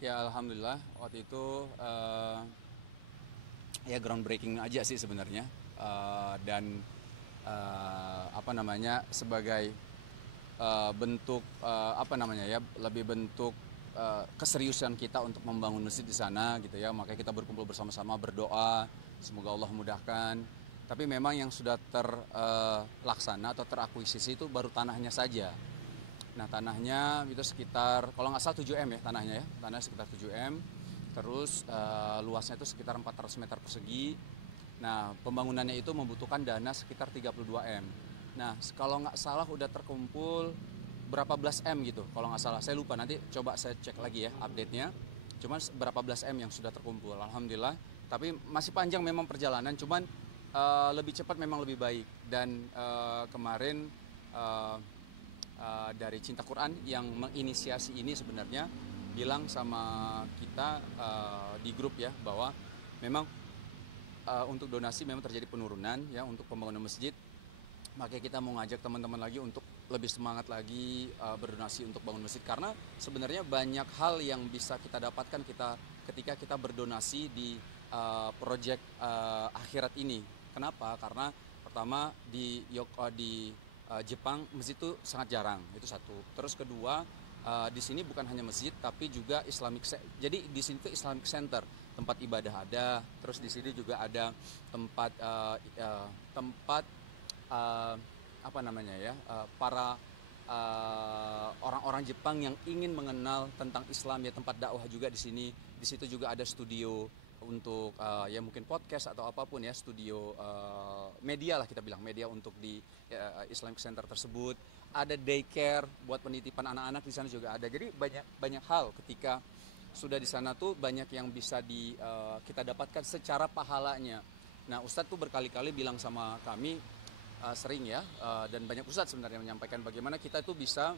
Ya alhamdulillah waktu itu ya groundbreaking aja sih sebenarnya. Dan apa namanya, sebagai bentuk apa namanya ya, lebih bentuk keseriusan kita untuk membangun masjid di sana gitu ya. Makanya kita berkumpul bersama-sama berdoa semoga Allah mudahkan. Tapi memang yang sudah terlaksana atau terakuisisi itu baru tanahnya saja. Nah tanahnya itu sekitar, kalau nggak salah 7M ya tanahnya ya. Tanahnya sekitar 7M. Terus luasnya itu sekitar 400 meter persegi. Nah pembangunannya itu membutuhkan dana sekitar 32M. Nah kalau nggak salah udah terkumpul berapa belas M gitu. Kalau nggak salah, saya lupa, nanti coba saya cek lagi ya update-nya. Cuman berapa belas M yang sudah terkumpul, alhamdulillah. Tapi masih panjang memang perjalanan, cuman lebih cepat memang lebih baik. Dan kemarin dari Cinta Quran yang menginisiasi ini sebenarnya bilang sama kita di grup ya, bahwa memang untuk donasi memang terjadi penurunan ya untuk pembangunan masjid. Makanya kita mau ngajak teman-teman lagi untuk lebih semangat lagi berdonasi untuk bangun masjid, karena sebenarnya banyak hal yang bisa kita dapatkan ketika kita berdonasi di proyek akhirat ini. Kenapa? Karena pertama di Jepang masjid itu sangat jarang, itu satu. Terus kedua, di sini bukan hanya masjid tapi juga jadi di sini tuh Islamic Center, tempat ibadah ada. Terus di sini juga ada tempat apa namanya ya, para orang-orang Jepang yang ingin mengenal tentang Islam ya, tempat dakwah juga di sini. Di situ juga ada studio untuk ya mungkin podcast atau apapun ya, studio media lah, kita bilang media untuk di Islamic Center tersebut. Ada daycare buat penitipan anak-anak di sana juga ada. Jadi banyak hal ketika sudah di sana tuh banyak yang bisa kita dapatkan secara pahalanya. Nah Ustadz tuh berkali-kali bilang sama kami, sering ya, dan banyak ustadz sebenarnya menyampaikan bagaimana kita itu bisa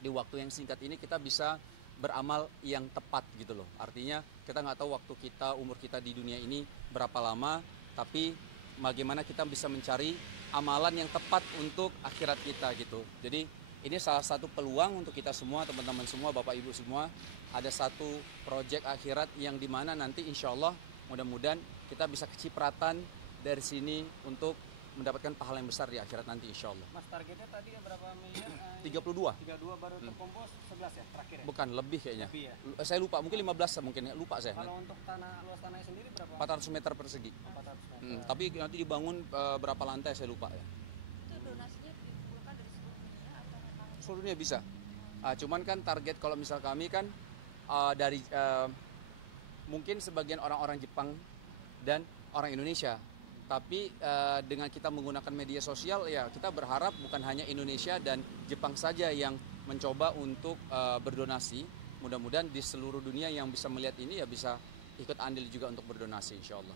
di waktu yang singkat ini kita bisa beramal yang tepat gitu loh. Artinya kita nggak tahu waktu kita, umur kita di dunia ini berapa lama, tapi bagaimana kita bisa mencari amalan yang tepat untuk akhirat kita gitu. Jadi ini salah satu peluang untuk kita semua, teman-teman semua, bapak ibu semua, ada satu proyek akhirat yang dimana nanti insya Allah mudah-mudahan kita bisa kecipratan dari sini untuk mendapatkan pahala yang besar di akhirat nanti insya Allah. Mas, targetnya tadi berapa miliar? 32. 32 baru terkumpul 11 ya terakhir ya? Bukan, lebih kayaknya. Lebih ya? Saya lupa, mungkin 15 mungkin, lupa saya. Kalau untuk luas tanahnya sendiri berapa? 400 meter persegi. 400 meter. Tapi nanti dibangun berapa lantai saya lupa ya. Itu donasinya dikumpulkan dari seluruh dunia atau memang Seluruh dunia bisa. Cuman kan target kalau misal kami kan dari mungkin sebagian orang-orang Jepang dan orang Indonesia. Tapi dengan kita menggunakan media sosial ya, kita berharap bukan hanya Indonesia dan Jepang saja yang mencoba untuk berdonasi. Mudah-mudahan di seluruh dunia yang bisa melihat ini ya bisa ikut andil juga untuk berdonasi insya Allah.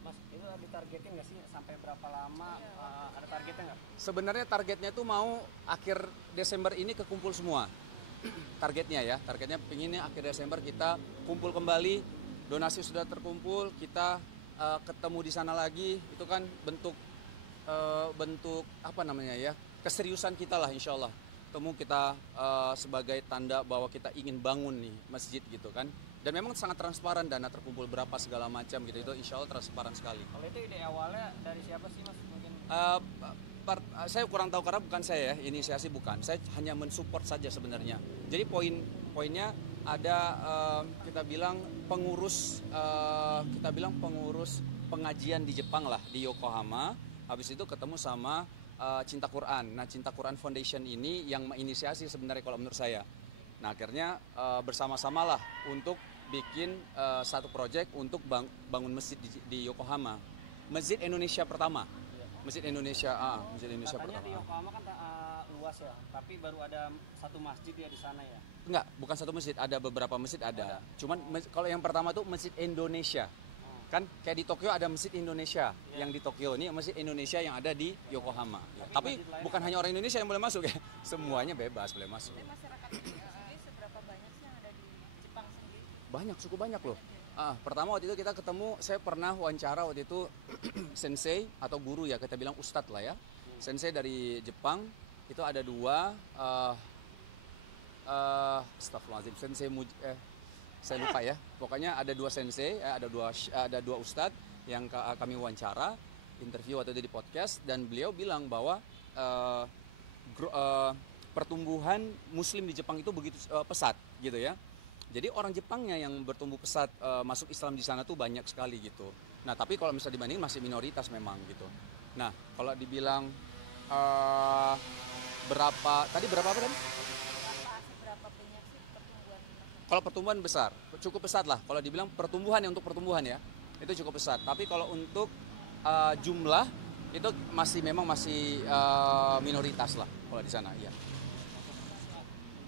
Mas, itu ditargetin nggak sih sampai berapa lama? Ada targetnya nggak? Sebenarnya targetnya tuh mau akhir Desember ini kekumpul semua. Targetnya ya, targetnya pengennya akhir Desember kita kumpul kembali, donasi sudah terkumpul, kita ketemu di sana lagi. Itu kan bentuk apa namanya ya, keseriusan kita lah insya Allah. Temu kita sebagai tanda bahwa kita ingin bangun nih masjid gitu kan. Dan memang sangat transparan, dana terkumpul berapa segala macam gitu, itu insya Allah transparan sekali. Kalau itu ide awalnya dari siapa sih Mas? Mungkin Saya kurang tahu karena bukan saya ya, inisiasi bukan. Saya hanya mensupport saja sebenarnya. Jadi poinnya ada kita bilang pengurus pengajian di Jepang lah, di Yokohama. Habis itu ketemu sama Cinta Quran. Nah Cinta Quran Foundation ini yang menginisiasi sebenarnya kalau menurut saya. Nah akhirnya bersama-sama lah untuk bikin satu proyek untuk bangun masjid di Yokohama. Masjid Indonesia pertama. Masjid Indonesia katanya pertama. di Yokohama kan luas ya, tapi baru ada satu masjid ya di sana ya. Enggak, bukan satu masjid, ada beberapa masjid ada. Cuman kalau yang pertama tuh Masjid Indonesia. Kan kayak di Tokyo ada Masjid Indonesia yang di Tokyo, ini Masjid Indonesia yang ada di Yokohama. Tapi bukan hanya orang Indonesia yang boleh masuk ya. Semuanya bebas boleh masuk. tapi masyarakat sendiri seberapa banyak sih yang ada di Jepang sendiri? Banyak, cukup banyak loh. Pertama waktu itu kita ketemu, saya pernah wawancara waktu itu sensei atau guru ya, kita bilang ustadz lah ya. Sensei dari Jepang, itu ada dua, astagfirullahaladzim, saya lupa ya. Pokoknya ada 2 sensei, ada dua ustadz yang kami wawancara, interview waktu itu di podcast, dan beliau bilang bahwa pertumbuhan Muslim di Jepang itu begitu pesat gitu ya. Jadi orang Jepangnya yang bertumbuh pesat masuk Islam di sana tuh banyak sekali gitu. Nah tapi kalau misalnya dibandingin masih minoritas memang gitu. Nah kalau dibilang berapa apa tadi? Berapa banyak sih pertumbuhan? Kalau pertumbuhan besar, cukup pesat lah. Kalau dibilang pertumbuhan ya, untuk pertumbuhan ya, itu cukup pesat. Tapi kalau untuk jumlah itu memang masih minoritas lah kalau di sana. Iya.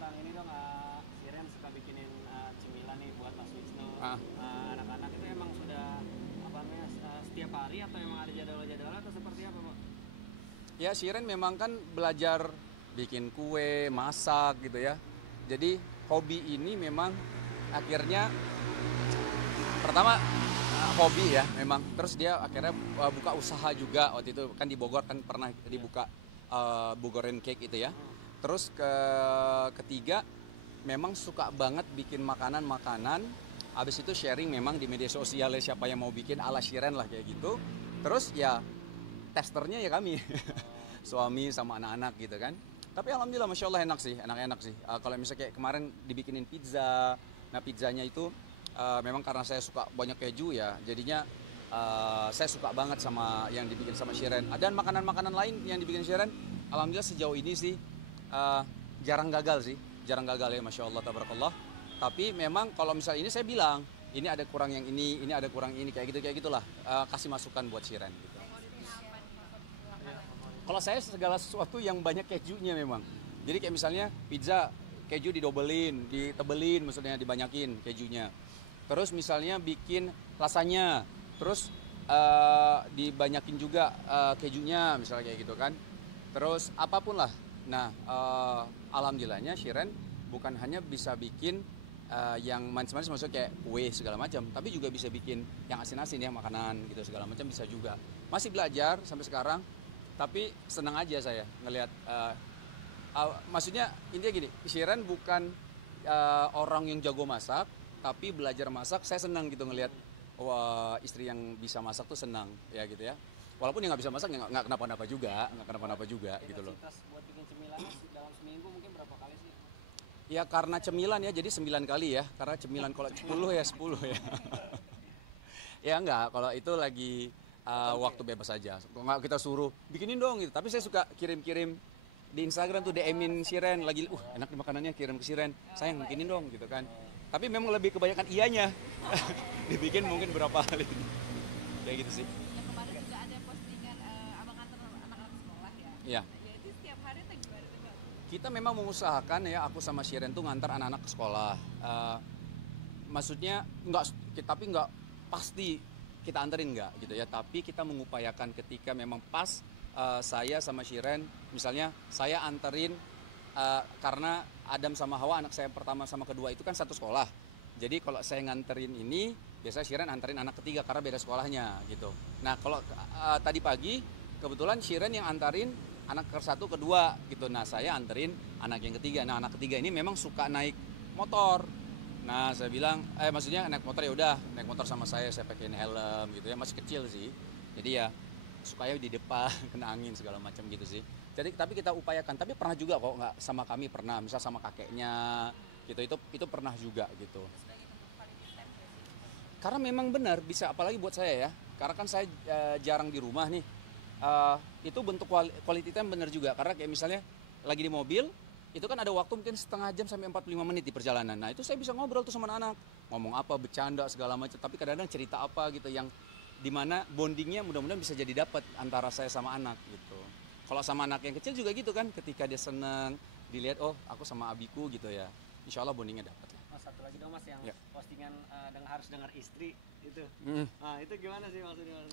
Tentang ini dong, Shiren suka bikinin cemilan nih buat Mas Wisnu. Anak-anak itu emang sudah apa namanya setiap hari atau emang ada jadwal-jadwal atau seperti apa, Pak? Ya, Shiren memang kan belajar bikin kue, masak gitu ya. Jadi hobi ini memang akhirnya pertama hobi ya memang. Terus dia akhirnya buka usaha juga waktu itu kan di Bogor kan pernah dibuka Bogoren Cake itu ya. Terus ketiga memang suka banget bikin makanan-makanan. Habis itu sharing memang di media sosial siapa yang mau bikin ala Shiren lah kayak gitu. Terus ya testernya ya kami. Suami sama anak-anak gitu kan. Tapi alhamdulillah masya Allah enak sih. Kalau misalnya kayak kemarin dibikinin pizza, nah pizzanya itu memang karena saya suka banyak keju ya, jadinya saya suka banget sama yang dibikin sama Shiren. Dan makanan-makanan lain yang dibikin Shiren, alhamdulillah sejauh ini sih jarang gagal ya, masya Allah tabarakallah. Tapi memang kalau misalnya ini saya bilang, ini ada kurang yang ini ada kurang ini, kayak gitulah, kasih masukan buat Shiren gitu. Kalau saya segala sesuatu yang banyak kejunya memang. Jadi kayak misalnya pizza, keju ditebelin, maksudnya dibanyakin kejunya. Terus misalnya bikin lasanya, terus dibanyakin juga kejunya, misalnya kayak gitu kan. Terus apapun lah. Nah, alhamdulillahnya Shiren bukan hanya bisa bikin yang manis-manis, maksudnya kayak kue segala macam, tapi juga bisa bikin yang asin-asin ya, makanan gitu segala macam bisa juga. Masih belajar sampai sekarang. Tapi senang aja saya ngelihat, maksudnya intinya gini, Shiren bukan orang yang jago masak, tapi belajar masak. Saya senang gitu ngelihat istri yang bisa masak tuh senang ya gitu ya. Walaupun yang nggak bisa masak nggak kenapa-napa juga gitu loh. Intensitas buat bikin cemilan dalam seminggu mungkin berapa kali sih? Ya karena cemilan ya, jadi 9 kali ya. Karena cemilan kalau 10 ya 10 ya. Ya enggak, kalau itu lagi waktu bebas aja. Nggak kita suruh bikinin dong gitu. Tapi saya suka kirim-kirim di Instagram tuh, DM-in Shiren lagi, enak nih makanannya, kirim ke Shiren. Sayang bikinin dong gitu kan. Tapi memang lebih kebanyakan iyanya. Dibikin mungkin berapa kali. Kayak gitu sih. Yang kemarin juga ada postingan abang antar anak-anak sekolah ya. Iya. Ya itu setiap hari atau gimana tuh, Bang? Kita memang mengusahakan ya, aku sama Shiren tuh ngantar anak-anak ke sekolah. Maksudnya tapi nggak pasti kita anterin nggak gitu ya, tapi kita mengupayakan ketika memang pas saya sama Shiren, misalnya saya anterin karena Adam sama Hawa anak saya pertama sama kedua itu kan satu sekolah. Jadi kalau saya nganterin ini, biasanya Shiren anterin anak ketiga karena beda sekolahnya gitu. Nah kalau tadi pagi kebetulan Shiren yang antarin anak ke satu kedua gitu. Nah saya anterin anak yang ketiga. Nah anak ketiga ini memang suka naik motor. Nah saya bilang, maksudnya naik motor ya udah naik motor sama saya pakein helm gitu ya, masih kecil sih. Jadi ya supaya di depan kena angin segala macam gitu sih. Jadi tapi kita upayakan. Tapi pernah juga kok nggak sama kami pernah, misal sama kakeknya gitu, itu pernah juga gitu. Sebagai bentuk quality time ya sih. Karena memang benar bisa, apalagi buat saya ya. Karena kan saya jarang di rumah nih. Itu bentuk quality time benar juga. Karena kayak misalnya lagi di mobil, itu kan ada waktu mungkin setengah jam sampai 45 menit di perjalanan. Nah itu saya bisa ngobrol tuh sama anak-anak, ngomong apa, bercanda segala macam. Tapi kadang-kadang cerita apa gitu yang dimana bondingnya mudah-mudahan bisa jadi dapat antara saya sama anak gitu. Kalau sama anak yang kecil juga gitu kan, ketika dia seneng dilihat, oh aku sama abiku gitu ya, insya Allah bondingnya dapat lah. Mas, satu lagi dong Mas, yang Ya. postingan harus dengar istri itu. Nah itu gimana sih maksudnya?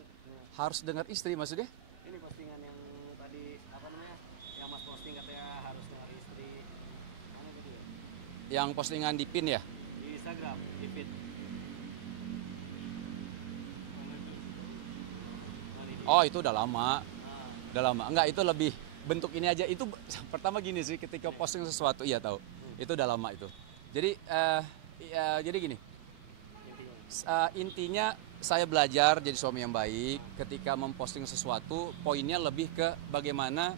Harus dengar istri maksudnya? Ini postingan yang tadi apa namanya? Yang Mas posting katanya harus dengar istri. Mana gitu ya? Yang postingan di pin ya? Di Instagram, di feed. Oh itu udah lama. Udah lama. Enggak, itu lebih bentuk ini aja. Itu pertama gini sih, ketika posting sesuatu, iya tahu. Itu udah lama itu. Jadi jadi gini, Intinya saya belajar jadi suami yang baik. Ketika memposting sesuatu, poinnya lebih ke bagaimana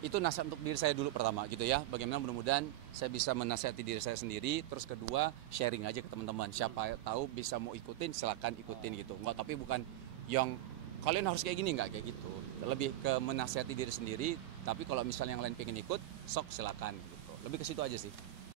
itu nasihat untuk diri saya dulu pertama gitu ya. Bagaimana mudah-mudahan saya bisa menasihati diri saya sendiri. Terus kedua, sharing aja ke teman-teman. Siapa tahu bisa mau ikutin, silakan ikutin gitu. Enggak, tapi bukan yang kalian harus kayak gini, enggak kayak gitu. Lebih ke menasihati diri sendiri. Tapi kalau misalnya yang lain pengen ikut, sok silakan gitu. Lebih ke situ aja sih.